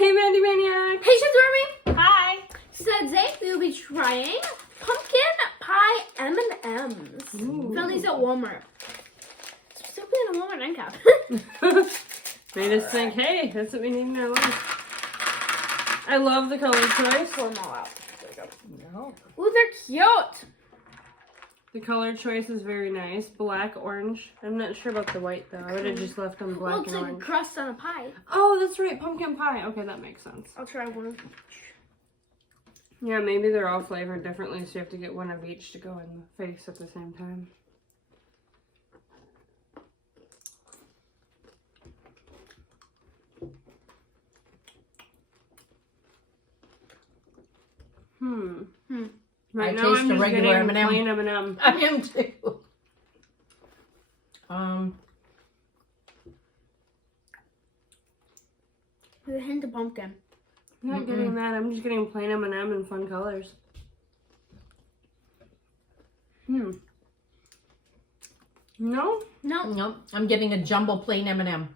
Hey, Mandi maniacs. Hey, Shazormi. Hi. So today we will be trying pumpkin pie M&Ms. Found these at Walmart. Specifically in a Walmart end cap. Made us think, hey, that's what we need in our life. I love the color choice. Pour them all out. There we go. No. Ooh, they're cute. The color choice is very nice. Black, orange. I'm not sure about the white, though. I would have just left them black Well, it's and like a orange. crust on a pie. Oh, that's right. Pumpkin pie. Okay, that makes sense. I'll try one. Yeah, maybe they're all flavored differently, so you have to get one of each to go in the face at the same time. Right now, taste I'm the just regular getting M&M. plain M&M. I am too. With a hint of pumpkin. I'm not getting that. I'm just getting plain M&M in fun colors. No? No. Nope. I'm getting a jumbo plain M&M.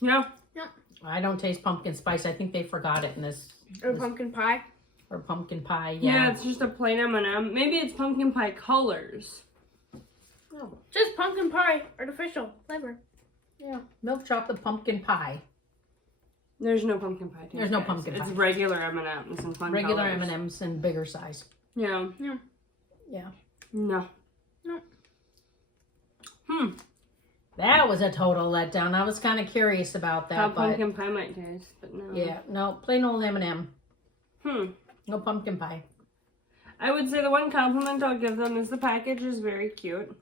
Yeah. I don't taste pumpkin spice. I think they forgot it in this. Or pumpkin pie. Or pumpkin pie. Yeah, Yeah. it's just a plain M&M. Maybe it's pumpkin pie colors. Oh, Just pumpkin pie. Artificial flavor. yeah. Milk chocolate pumpkin pie. There's no pumpkin pie. There's no pumpkin It's pie. regular M&Ms in fun Regular colors. M&Ms in bigger size. Yeah. Yeah. No. That was a total letdown. I was kind of curious about that. How but pumpkin pie might taste, but no. yeah, no, plain old M&M. No pumpkin pie. I would say the one compliment I'll give them is the package is very cute.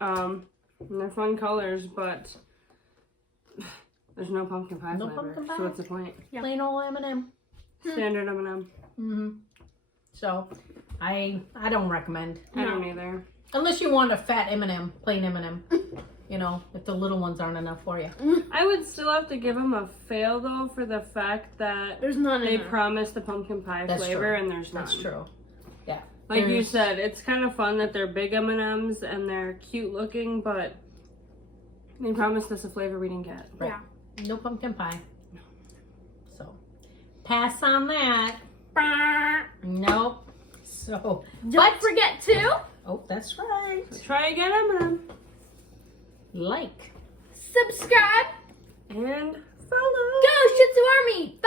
And they're fun colors, but there's no pumpkin pie No flavor. pumpkin pie? So what's the point? Yeah. Plain old M&M. Standard M&M. So, I don't recommend. I don't either. Unless you want a fat M&M, plain M&M. You know, if the little ones aren't enough for you. I would still have to give them a fail though for the fact that There's none they in there. promised the pumpkin pie That's flavor true. and there's none. That's true. Yeah. Like you said, it's kind of fun that they're big M&Ms and they're cute looking, but they promised us a flavor we didn't get. Right. Yeah. No pumpkin pie. So, pass on that. Nope. So, Don't forget to oh, that's right. Try again, M&M. Like. subscribe. And follow. Go Shitsu Army!